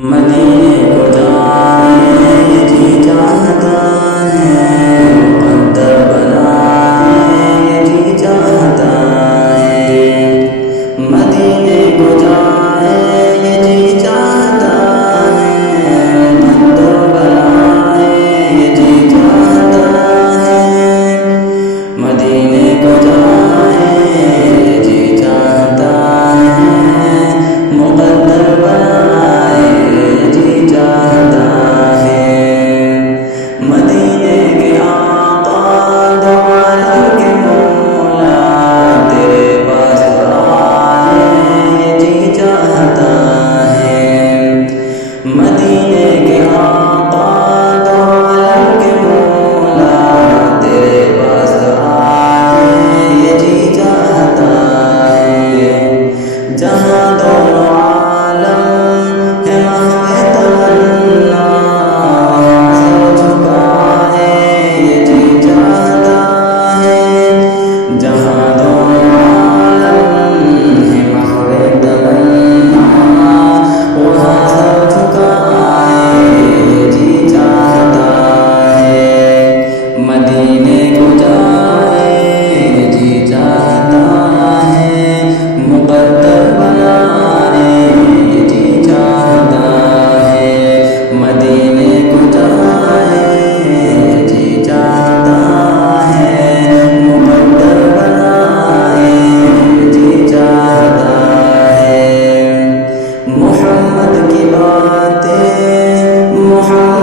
مدینے کو جائے یہ جی چاہتا ہے، مقدر بنائے یہ جی چاہتا ہے، مدینے کو جائے یہ جی چاہتا ہے، مقدر بنائے یہ جی چاہتا ہے، مدینے کو جائے یہ جی چاہتا ہے، مقدر بنائے جی چاہتا ہے، مدینے کے آقا دو عالم کے مولا تیرے پاس آئے یہ جی چاہتا ہے، مدینے کے آقا دو عالم کے مولا تیرے پاس آئے یہ جی چاہتا ہے، جہاں دونوں عالم ہے محو تمنا وہاں سر جھکائے یہ جی چاہتا ہے، جہاں دونوں عالم ہے محو تمنا وہاں سر جھکائے یہ جی چاہتا ہے، مدینے کو جائے یہ جی چاہتا ہے، مقدر بنائے یہ جی چاہتا ہے، مدینے کو جائے یہ جی چاہتا ہے، مقدر بنائے یہ جی چاہتا ہے، محمد کی باتیں محمد